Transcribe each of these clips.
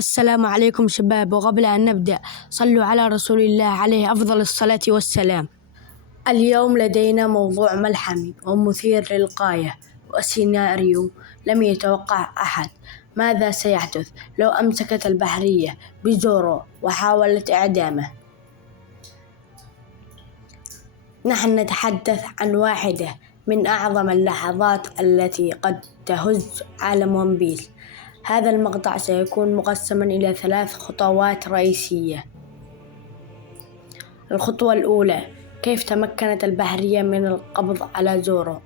السلام عليكم شباب، وقبل أن نبدأ صلوا على رسول الله عليه أفضل الصلاة والسلام. اليوم لدينا موضوع ملحمي ومثير للغاية وسيناريو لم يتوقع أحد. ماذا سيحدث لو أمسكت البحرية بزورو وحاولت إعدامه؟ نحن نتحدث عن واحدة من أعظم اللحظات التي قد تهز عالم ون بيس. هذا المقطع سيكون مقسما إلى 3 خطوات رئيسية. الخطوة الأولى: كيف تمكنت البحرية من القبض على زورو؟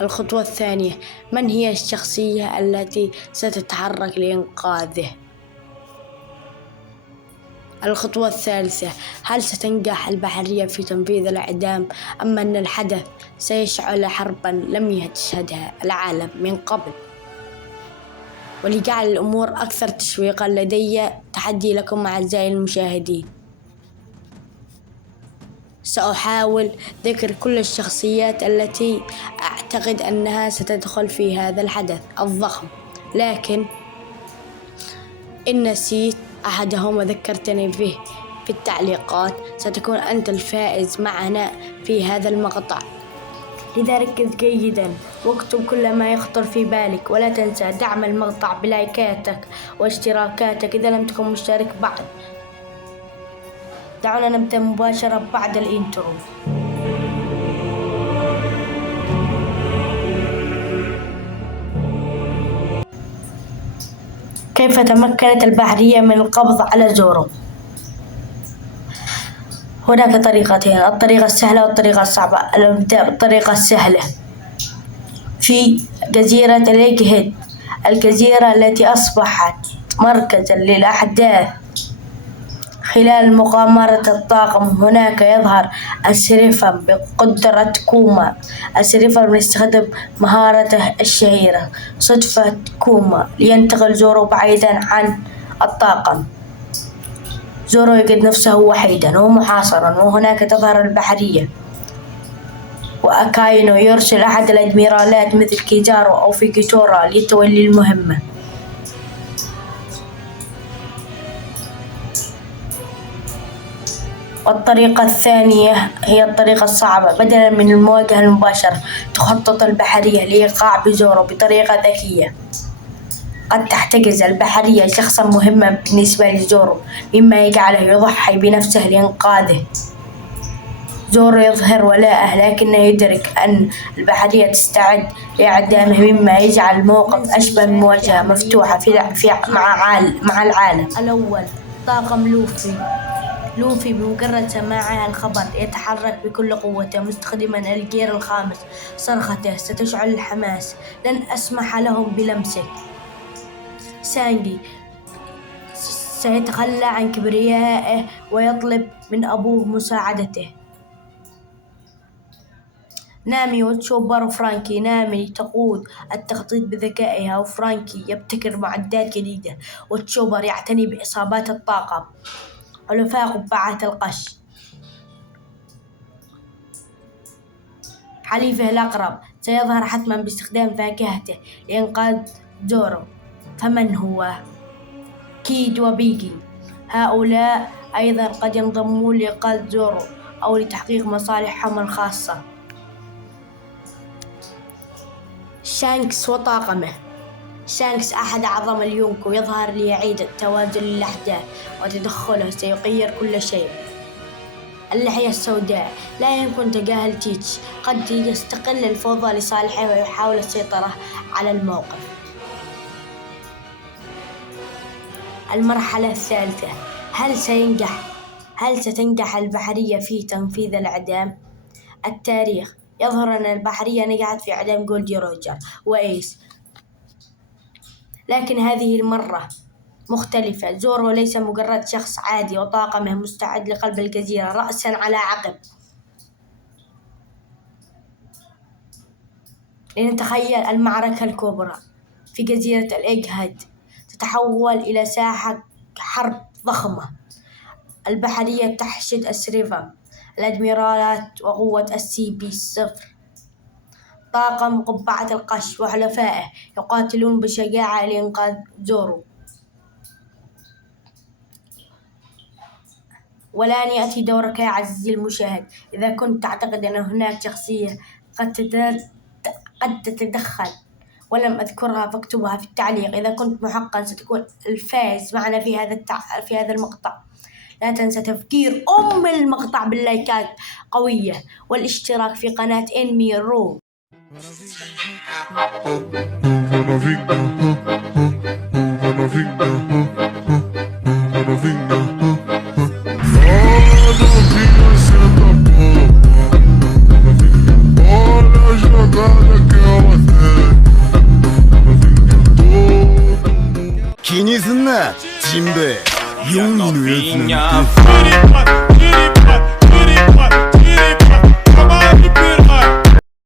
الخطوة الثانية: من هي الشخصية التي ستتحرك لإنقاذه؟ الخطوة الثالثة: هل ستنجح البحرية في تنفيذ الإعدام أم أن الحدث سيشعل حربا لم يشهدها العالم من قبل؟ ولجعل الأمور أكثر تشويقا، لدي تحدي لكم أعزائي المشاهدين. سأحاول ذكر كل الشخصيات التي أعتقد أنها ستدخل في هذا الحدث الضخم، لكن إن نسيت أحدهم وذكرتني به في التعليقات ستكون أنت الفائز معنا في هذا المقطع. لذا ركز جيدا واكتب كل ما يخطر في بالك، ولا تنسى دعم المقطع بلايكاتك واشتراكاتك إذا لم تكن مشترك بعد. دعونا نبدأ مباشرة بعد الانترو. كيف تمكنت البحرية من القبض على زورو؟ هناك طريقتين، الطريقة السهلة والطريقة الصعبة. نبدأ بالطريقة السهلة. في جزيرة الإيج هيد، الجزيرة التي أصبحت مركزا للأحداث خلال مغامرة الطاقم، هناك يظهر السريفم بقدرة كوما. السريفم يستخدم مهارته الشهيرة صدفة كوما لينتقل زورو بعيدا عن الطاقم. زورو يجد نفسه وحيدا ومحاصرا، وهناك تظهر البحرية، وأكاينو يرسل أحد الأدميرالات مثل كيزارو أو فيجيتورا لتولي المهمة. والطريقة الثانية هي الطريقة الصعبة. بدلا من المواجهة المباشرة، تخطط البحرية لإيقاع بزورو بطريقة ذكية. قد تحتجز البحرية شخصا مهما بالنسبة لزورو، مما يجعله يضحي بنفسه لإنقاذه. زورو يظهر ولاءه، لكنه يدرك أن البحرية تستعد لإعدامه، مما يجعل الموقف أشبه بمواجهة مفتوحة مع العالم. الأول: طاقم لوفي بمجرد سماعه الخبر يتحرك بكل قوته مستخدما الجير الخامس. صرخته ستشعل الحماس: لن أسمح لهم بلمسك. سانجي سيتخلى عن كبريائه ويطلب من أبوه مساعدته. نامي وتشوبر وفرانكي. نامي تقود التخطيط بذكائها، وفرانكي يبتكر معدات جديدة، وتشوبر يعتني بإصابات الطاقم. حلفاء قبعات القش. حليفه الأقرب سيظهر حتما باستخدام فاكهته لإنقاذ زورو. فمن هو؟ كيد وبيجي. هؤلاء أيضا قد ينضمون لإنقاذ زورو أو لتحقيق مصالحهم الخاصة. شانكس وطاقمه. شانكس أحد أعظم اليونكو، يظهر ليعيد توازن الأحداث، وتدخله سيغير كل شيء. اللحية السوداء. لا يمكن تجاهل تيتش، قد يستغل الفوضى لصالحه ويحاول السيطرة على الموقف. المرحلة الثالثة: هل ستنجح البحرية في تنفيذ الإعدام؟ التاريخ يظهر أن البحرية نجحت في إعدام جولدي روجر وإيس، لكن هذه المرة مختلفة. زورو ليس مجرد شخص عادي، وطاقمه مستعد لقلب الجزيرة رأسا على عقب. لنتخيل المعركة الكبرى في جزيرة الإيج هيد، تتحول إلى ساحة حرب ضخمة. البحرية تحشد السريفم، الأدميرالات وقوة SCP-0. طاقم قبعة القش وحلفائه يقاتلون بشجاعة لإنقاذ زورو. والآن يأتي دورك يا عزيزي المشاهد. إذا كنت تعتقد أن هناك شخصية قد تتدخل ولم أذكرها فاكتبها في التعليق. إذا كنت محقا ستكون الفائز معنا في هذا المقطع. لا تنسى تفجير المقطع باللايكات قوية والاشتراك في قناة إنمي رو.気にすんな、ジンベエ。4位のやつなんて。